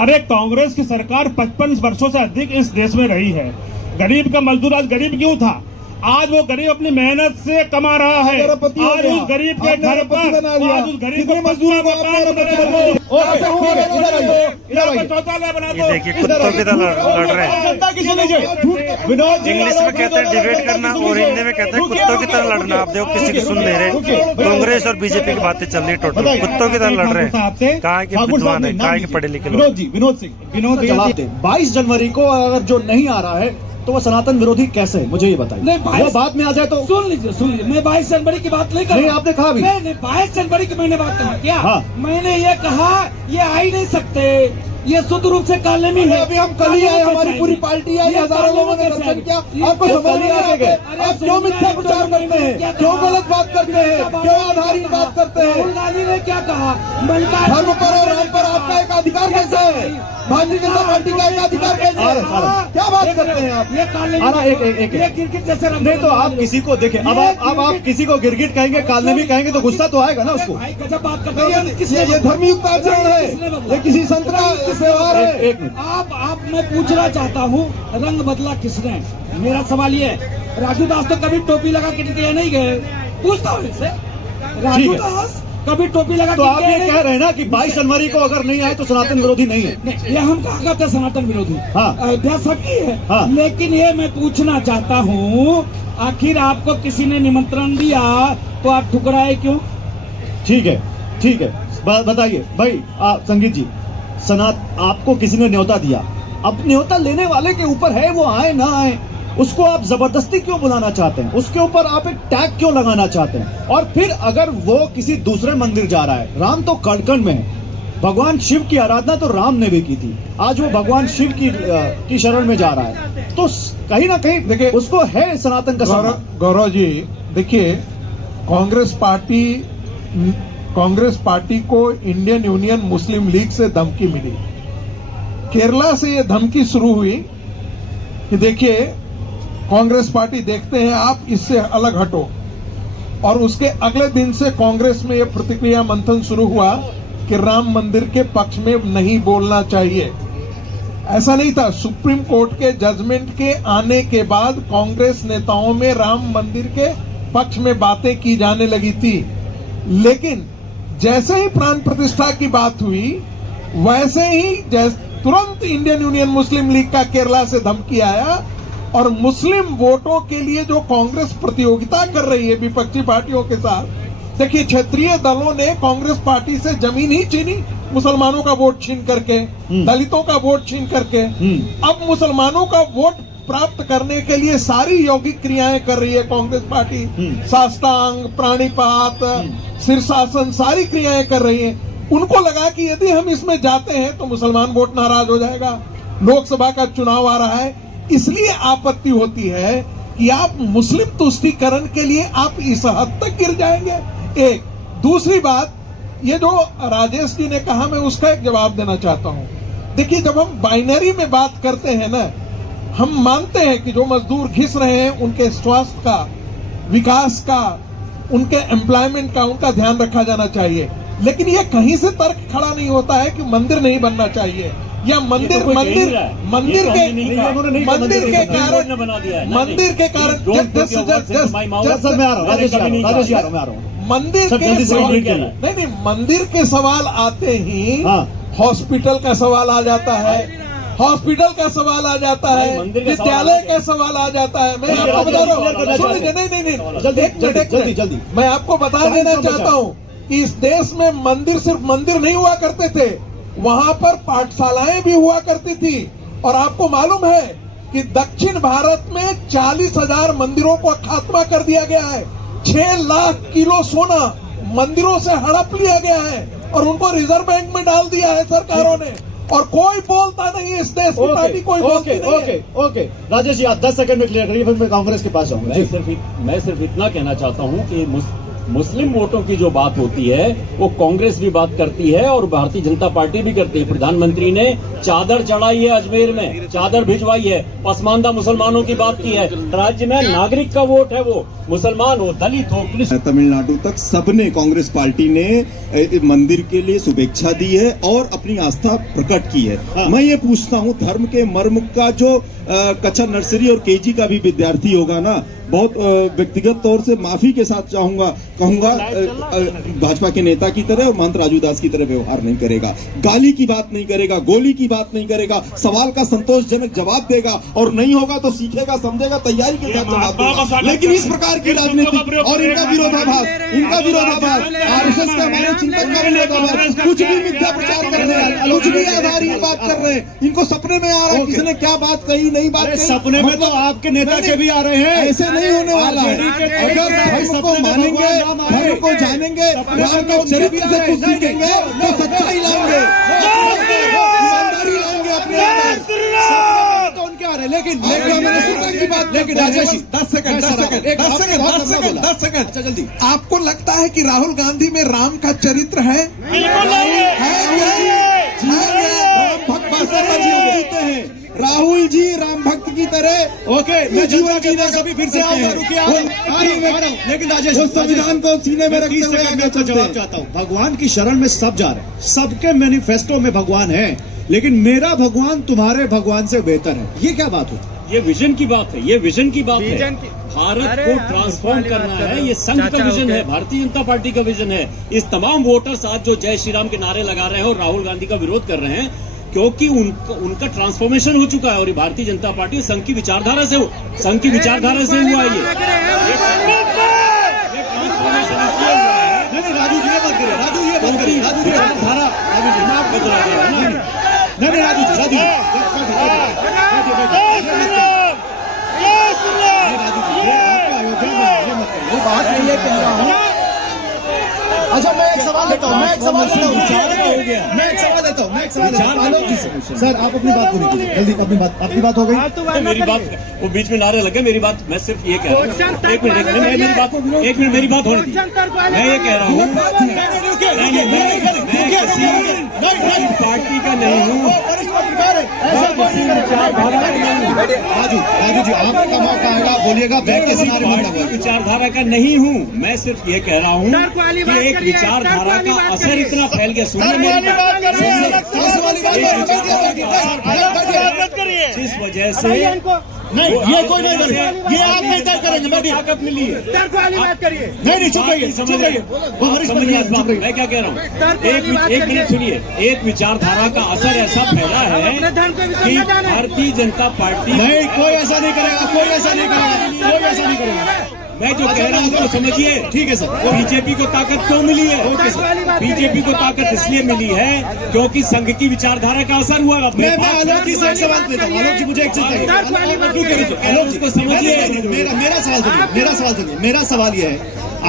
अरे कांग्रेस की सरकार 55 वर्षों से अधिक इस देश में रही है। गरीब का मजदूर आज गरीब क्यों था? आज वो गरीब अपनी मेहनत से कमा रहा है। आज उस गरीब के घर पर आज उस गरीब को मजदूर शौचालय बना दो। देखिए कुत्तों की तरह लड़ रहे हैं। इंग्लिश में कहते हैं डिबेट करना और हिंदी में कहते हैं कुत्तों की तरह लड़ना। आप देखो किसी की सुन नहीं रहे। कांग्रेस और बीजेपी की बातें चल रही टोटल कुत्तों की तरह लड़ रहे हैं। कहाँ के विद्वान है, कहाँ के पढ़े लिखे लोग। विनोद सिंह 22 जनवरी को अगर जो नहीं आ रहा है तो वो सनातन विरोधी कैसे है, मुझे ये बताइए। नहीं, वो बात में आ जाए तो सुन लीजिए। मैं 22 जनवरी की बात नहीं कर रहा। नहीं, आपने कहा भी नहीं 22 जनवरी की मैंने बात कहा क्या? हाँ। मैंने ये कहा ये आ ही नहीं सकते, ये शुद्ध रूप से कालेमी है। अभी हम कल ही आए, हमारी पूरी पार्टी आई, हजारों लोगों ने दर्शन किया। आपको समझ नहीं आ गए? आप क्यों मिथ्या प्रचार करते हैं, क्यों गलत बात करते हैं, क्यों आधारहीन बात करते हैं? राहुल गांधी ने क्या कहा? धर्म पर और राम पर आपका एक अधिकार कैसा है? भारतीय जनता पार्टी का एक अधिकार कैसा है? क्या बात करते हैं आप? ये कालेमी ये गिरगिट जैसे नहीं तो आप किसी को देखें। अब आप किसी को गिरगिट कहेंगे, कालनेमी कहेंगे तो गुस्सा तो आएगा ना उसको। गजब बात करते हैं। ये धर्मयुक्त आचरण है, ये किसी संत का व्यवहार है। एक मिनट, आप मैं पूछना चाहता हूँ, रंग बदला किसने? मेरा सवाल ये है, राजू दास तो कभी टोपी लगा के नहीं गए? पूछता हूँ इससे, राजू दास कभी टोपी लगा तो आप ये कह रहे हैं ना कि 22 जनवरी को अगर नहीं आए तो सनातन विरोधी नहीं है? ये हम कहा करते सनातन विरोधी। हाँ। अयोध्या सबकी है। हाँ। लेकिन ये मैं पूछना चाहता हूँ, आखिर आपको किसी ने निमंत्रण दिया तो आप ठुकराए क्यों? ठीक है बताइए भाई। संगीत जी, आपको किसी ने न्योता दिया, अब न्योता लेने वाले के ऊपर है वो आए ना आए, उसको आप जबरदस्ती क्यों बुलाना चाहते हैं? उसके ऊपर आप एक टैग क्यों लगाना चाहते हैं? और फिर अगर वो किसी दूसरे मंदिर जा रहा है, राम तो कड़कन में है, भगवान शिव की आराधना तो राम ने भी की थी, आज वो भगवान शिव की शरण में जा रहा है, तो कहीं ना कहीं देखिए उसको है सनातन का सम्मान। गौरव जी देखिए, कांग्रेस पार्टी को इंडियन यूनियन मुस्लिम लीग से धमकी मिली। केरला से ये धमकी शुरू हुई कि देखिए कांग्रेस पार्टी देखते हैं आप इससे अलग हटो, और उसके अगले दिन से कांग्रेस में ये प्रतिक्रिया मंथन शुरू हुआ कि राम मंदिर के पक्ष में नहीं बोलना चाहिए। ऐसा नहीं था, सुप्रीम कोर्ट के जजमेंट के आने के बाद कांग्रेस नेताओं में राम मंदिर के पक्ष में बातें की जाने लगी थी। लेकिन जैसे ही प्राण प्रतिष्ठा की बात हुई, वैसे ही तुरंत इंडियन यूनियन मुस्लिम लीग का केरला से धमकी आया, और मुस्लिम वोटों के लिए जो कांग्रेस प्रतियोगिता कर रही है विपक्षी पार्टियों के साथ, देखिए क्षेत्रीय दलों ने कांग्रेस पार्टी से जमीन ही छीनी, मुसलमानों का वोट छीन करके, दलितों का वोट छीन करके। अब मुसलमानों का वोट प्राप्त करने के लिए सारी यौगिक क्रियाएं कर रही है कांग्रेस पार्टी। साष्टांग, प्राणिपात, शीर्षासन, सारी क्रियाएं कर रही है। उनको लगा कि यदि हम इसमें जाते हैं तो मुसलमान वोट नाराज हो जाएगा, लोकसभा का चुनाव आ रहा है, इसलिए आपत्ति होती है कि आप मुस्लिम तुष्टीकरण के लिए आप इस हद तक गिर जाएंगे। एक दूसरी बात, ये जो राजेश जी ने कहा, मैं उसका एक जवाब देना चाहता हूं। देखिए, जब हम बाइनरी में बात करते हैं ना, हम मानते हैं कि जो मजदूर घिस रहे हैं उनके स्वास्थ्य का, विकास का, उनके एम्प्लॉयमेंट का, उनका ध्यान रखा जाना चाहिए। लेकिन ये कहीं से तर्क खड़ा नहीं होता है कि मंदिर नहीं बनना चाहिए, या मंदिर के कारण मंदिर के सवाल आते ही हॉस्पिटल का सवाल आ जाता है, हॉस्पिटल का सवाल आ जाता है, विद्यालय का सवाल आ जाता है। मैं आपको बता रहा हूँ, सुनिए, नहीं, जल्दी मैं आपको बता देना चाहता हूँ कि इस देश में मंदिर सिर्फ मंदिर नहीं हुआ करते थे, वहां पर पाठशालाएं भी हुआ करती थी। और आपको मालूम है कि दक्षिण भारत में 40,000 मंदिरों को खात्मा कर दिया गया है। 6 लाख किलो सोना मंदिरों से हड़प लिया गया है और उनको रिजर्व बैंक में डाल दिया है सरकारों ने, और कोई बोलता नहीं इस देश की पार्टी, कोई बोलती नहीं। ओके राजेश जी, आप 10 सेकंड में क्लियर करिए, फिर मैं कांग्रेस के पास जाऊंगा। मैं सिर्फ इतना कहना चाहता हूं कि मुस्लिम वोटों की जो बात होती है वो कांग्रेस भी बात करती है और भारतीय जनता पार्टी भी करती है। प्रधानमंत्री ने चादर चढ़ाई है, अजमेर में चादर भिजवाई है, पसमानदा मुसलमानों की बात की है। राज्य में नागरिक का वोट है, वो मुसलमान हो, दलित हो, तमिलनाडु तक सबने कांग्रेस पार्टी ने मंदिर के लिए शुभेच्छा दी है और अपनी आस्था प्रकट की है। मैं ये पूछता हूँ, धर्म के मर्म का जो कक्षा नर्सरी और केजी का भी विद्यार्थी होगा ना, बहुत व्यक्तिगत तौर से माफी के साथ कहूंगा भाजपा के नेता की तरह और महंत राजू दास की तरह व्यवहार नहीं करेगा, गाली की बात नहीं करेगा, गोली की बात नहीं करेगा, सवाल का संतोषजनक जवाब देगा और नहीं होगा तो सीखेगा, समझेगा, तैयारी के साथ जवाब देगा। लेकिन इस प्रकार की राजनीति और इनका विरोधाभास आरएसएस का, हमारे चिंतन का विरोधाभास, कुछ भी मिथ्या प्रचार कर रहे हैं, कुछ भी आधारहीन बात कर रहे हैं। इनको सपने में आ रहा है किसने क्या बात कही, नहीं बात कही। सपने में तो आपके नेता के भी आ रहे हैं, ऐसे नहीं होने वाला है। अगर धर्म को मानेंगे, धर्म को जानेंगे, राम के चरित्र से कुछ सीखेंगे तो सच्चाई लाएंगे, ईमानदारी लाएंगे अपने अंदर। तो उनके आ रहे हैं, लेकिन राजेश 10 सेकंड जल्दी। आपको लगता है कि राहुल गांधी में राम का चरित्र है? राहुल जी राम भक्त की तरह मैं जीवन जीना कभी फिर से आऊंगा, लेकिन राजेश संविधान को सीने में रखते हुए जवाब चाहता हूँ। भगवान की शरण में सब जा रहे हैं, सबके मैनिफेस्टो में भगवान है, लेकिन मेरा भगवान तुम्हारे भगवान से बेहतर है। ये क्या बात होती? ये विजन की बात है, ये विजन की बात है। भारत को ट्रांसफॉर्म करना है, ये संघ का विजन है, भारतीय जनता पार्टी का विजन है। इस तमाम वोटर्स आज जो जय श्री राम के नारे लगा रहे हैं और राहुल गांधी का विरोध कर रहे हैं, क्योंकि उनका ट्रांसफॉर्मेशन हो चुका है और ये भारतीय जनता पार्टी संघ की विचारधारा से हुआ है। ये ट्रांसफॉर्मेशन इसलिए हुआ है। राजू जी ये बात करिए, राजू ये बात करिए, राजू जी विचारधारा दिमाग बदला गया है ना। नहीं राजू जी बात नहीं है, कह रहा हूँ। अच्छा मैं एक सवाल लेता हूँ, आलोक जी से। सर आप अपनी बात पूरी कीजिए जल्दी, अपनी बात हो गई। मेरी बात वो बीच में नारे लगे, मेरी बात मैं सिर्फ ये कह रहा हूँ, एक मिनट मेरी बात होने दीजिए। मैं ये कह रहा हूँ मैं पार्टी का नहीं हूँ, राजू जी आपका मौका आएगा, बोलिएगा, बैठ के सिनारे में विचारधारा का नहीं हूँ। मैं सिर्फ ये कह रहा हूँ कि एक विचारधारा का असर इतना फैल गया। सुनिए जिस वजह से नहीं, ये कोई नहीं करेगा, ये आप नहीं तय करेंगे। ताकत मिली है, नहीं चुप रहिए, मैं क्या कह रहा हूँ, एक मिनट सुनिए। एक विचारधारा का असर ऐसा फैला है कि भारतीय जनता पार्टी नहीं, कोई ऐसा नहीं करेगा, कोई ऐसा नहीं करेगा। मैं जो कह रहा हूँ उसको समझिए। ठीक है सर। बीजेपी को ताकत क्यों मिली है? बीजेपी को ताकत इसलिए मिली है क्योंकि संघ की विचारधारा का असर हुआ। मैं आलोक जी से एक सवाल पूछता हूँ। आलोक जी मुझे एक चीज चाहिए, आलोक उसको समझिए। मेरा सवाल यह है,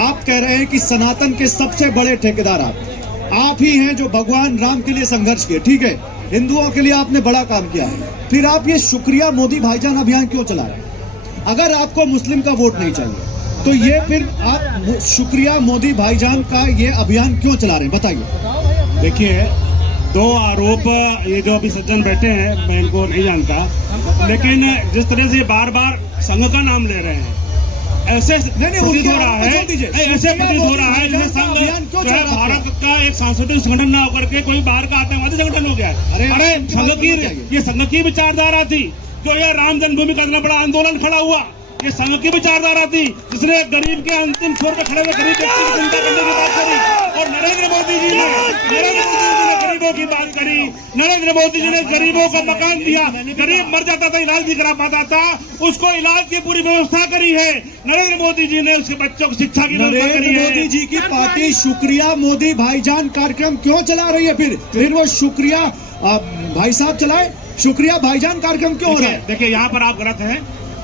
आप कह रहे हैं कि सनातन के सबसे बड़े ठेकेदार आप ही हैं जो भगवान राम के लिए संघर्ष किए, ठीक है, हिंदुओं के लिए आपने बड़ा काम किया है, फिर आप ये शुक्रिया मोदी भाईजान अभियान क्यों चला रहे हैं? अगर आपको मुस्लिम का वोट नहीं चाहिए तो ये फिर आप शुक्रिया मोदी भाईजान का ये अभियान क्यों चला रहे हैं, बताइए। देखिए, दो आरोप, ये जो अभी सज्जन बैठे हैं मैं इनको नहीं जानता, लेकिन जिस तरह से बार बार संघ का नाम ले रहे हैं, ऐसे प्रतीत हो रहा है, ऐसे प्रतीत हो रहा है जैसे संघ जो है भारत का एक सांस्कृतिक संगठन ना होकर के कोई बाहर का आतंकवादी संगठन हो गया। अरे संघ की विचारधारा थी, जो ये राम जन्मभूमि का इतना बड़ा आंदोलन खड़ा हुआ, ये संघ की विचारधारा थी जिसने गरीब के अंतिम छोर पर खड़े हुए गरीब व्यक्ति की चिंता करने की बात करी। और नरेंद्र मोदी जी ने गरीबों की बात करी। नरेंद्र मोदी जी ने गरीबों को मकान दिया, गरीब मर जाता था, इलाज नहीं करा पाता था, उसको इलाज की पूरी व्यवस्था करी है नरेंद्र मोदी जी ने। उसके बच्चों को शिक्षा की व्यवस्था करी है। मोदी जी की पार्टी शुक्रिया मोदी भाईजान कार्यक्रम क्यों चला रही है? फिर वो शुक्रिया भाई साहब चलाए, शुक्रिया भाईजान कार्यक्रम क्यों हो रहा है? देखिए, यहाँ पर आप गलत हैं।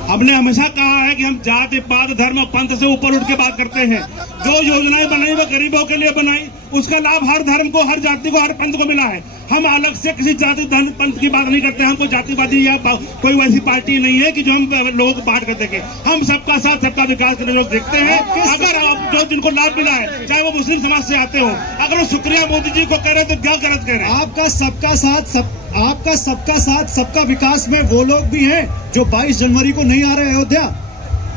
हमने हमेशा कहा है कि हम जाति पात धर्म पंथ से ऊपर उठ के बात करते हैं। जो योजनाएं बनाई वो गरीबों के लिए बनाई, उसका लाभ हर धर्म को, हर जाति को, हर पंथ को मिला है। हम अलग से किसी जाति धर्म पंथ की बात नहीं करते। हम कोई जातिवादी या कोई वैसी पार्टी नहीं है कि जो हम लोगों को बांट कर देंगे। हम सबका साथ सबका विकास के लोग देखते हैं। अगर जो जिनको लाभ मिला है, चाहे वो मुस्लिम समाज से आते हो, अगर वो शुक्रिया मोदी जी को कह रहे तो क्या गलत कह रहे हैं? आपका सबका साथ सबका विकास में वो लोग भी हैं जो 22 जनवरी को नहीं आ रहे अयोध्या।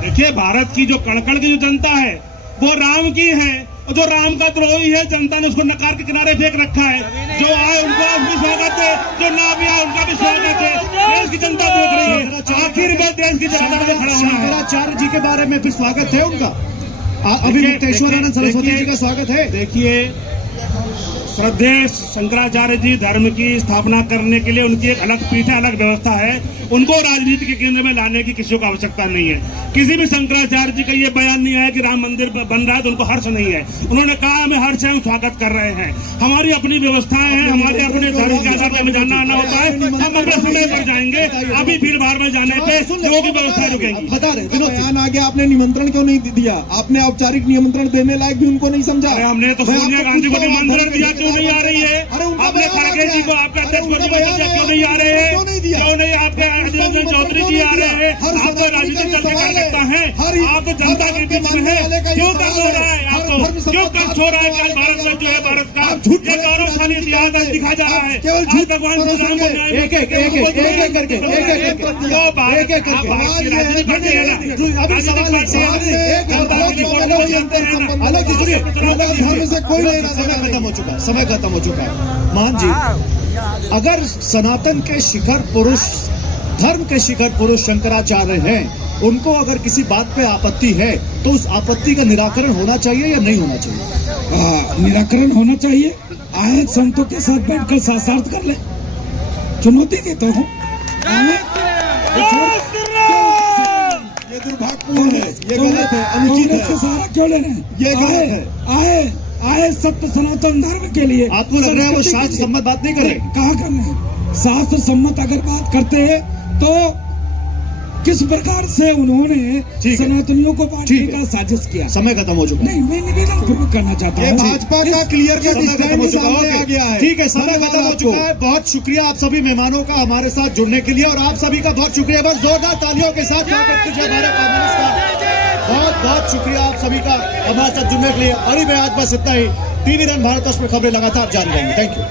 देखिए, भारत की जो कड़कड़ की जो जनता है वो राम की है, और जो राम का द्रोही है जनता ने उसको नकार के किनारे फेंक रखा है। जो आए उनका भी स्वागत है, जो ना भी आए उनका भी स्वागत है। देश की जनता देख रही है, आखिर में देश की जनता में खड़ा होना है। शंकराचार्य जी के बारे में फिर स्वागत है उनका। अभी मुक्तेश्वरानंद सरस्वती जी का स्वागत है। देखिए, श्रद्धेय शंकराचार्य जी धर्म की स्थापना करने के लिए उनकी एक अलग पीठ है, अलग व्यवस्था है। उनको राजनीति के केंद्र में लाने की किसी को आवश्यकता नहीं है। किसी भी शंकराचार्य जी का ये बयान नहीं आया कि राम मंदिर बन रहा है तो उनको हर्ष नहीं है। उन्होंने कहा हमें हर्ष है, हम स्वागत कर रहे हैं। हमारी अपनी व्यवस्थाएं हैं, हमारे अपने धर्म के आधार पर हमें जानना आना होता है। हम अपने समय पर जाएंगे, अभी भीड़ भाड़ में जाने पे लोगों की व्यवस्था रुकेगी। बता रहे बयान आ गया, आपने निमंत्रण क्यों नहीं दिया? आपने औपचारिक निमंत्रण देने लायक भी उनको नहीं समझा। हमने तो सोनिया गांधी को निमंत्रण दिया, क्यों नहीं आ रही है? आपने खड़गे जी को, आपका अध्यक्ष को निमंत्रण दिया, क्यों नहीं आ रहे हैं? क्यों नहीं आपके अजीत रंजन चौधरी जी आ रहे हैं? आप तो राजनीतिक दल के कार्यकर्ता हैं, आप तो जनता के बीच में हैं, क्यों कष्ट हो रहा है आपको? क्यों कष्ट हो रहा है? कल भारत में जो है, भारत का ये गौरवशाली इतिहास आज दिखा जा रहा है। आज भगवान श्री राम को न्याय एक एक करके तो भारत आप भारत की राजनीतिक पार्टी है ना, राजनीतिक पार्टी है, जनता की रिपोर्ट को जानते हैं ना। अलग से कोई नहीं। समय खत्म हो चुका है। मान जी, अगर सनातन के शिखर पुरुष, धर्म के शिखर पुरुष शंकराचार्य हैं, उनको अगर किसी बात पे आपत्ति है तो उस आपत्ति का निराकरण होना चाहिए या नहीं होना चाहिए? निराकरण होना चाहिए। आए संतों के साथ बैठकर शास्त्रार्थ कर ले। चुनौती देता हूँ। ये दुर्भाग्यपूर्ण है, ये गलत है, अनुचित है। सहारा क्यों ले रहे हैं? ये गलत है। आए सत्य सनातन धर्म के लिए। आपको लग रहा है वो शास्त्र सम्मत बात नहीं कर रहे? कहाँ कर रहे हैं? शास्त्र सम्मत अगर बात करते हैं तो किस प्रकार से उन्होंने सनातनियों को बांटने का साजिश किया? समय खत्म हो चुका है। नहीं, मैं निवेदन पूर्वक करना चाहता हूँ। भाजपा का क्लियर कट स्टैंड सामने आ गया है। ठीक है, समय खत्म हो चुका है। बहुत शुक्रिया आप सभी मेहमानों का हमारे साथ जुड़ने के लिए, और आप सभी का बहुत शुक्रिया। बस जोरदार तालियों के साथ स्वागत कीजिए हमारे कम्युनिस्ट का। बहुत बहुत शुक्रिया आप सभी का हमारे साथ जुड़ने के लिए। और मैं आज बस इतना ही। टीवी रन भारत में खबरें लगातार जारी रहेंगी। Thank you.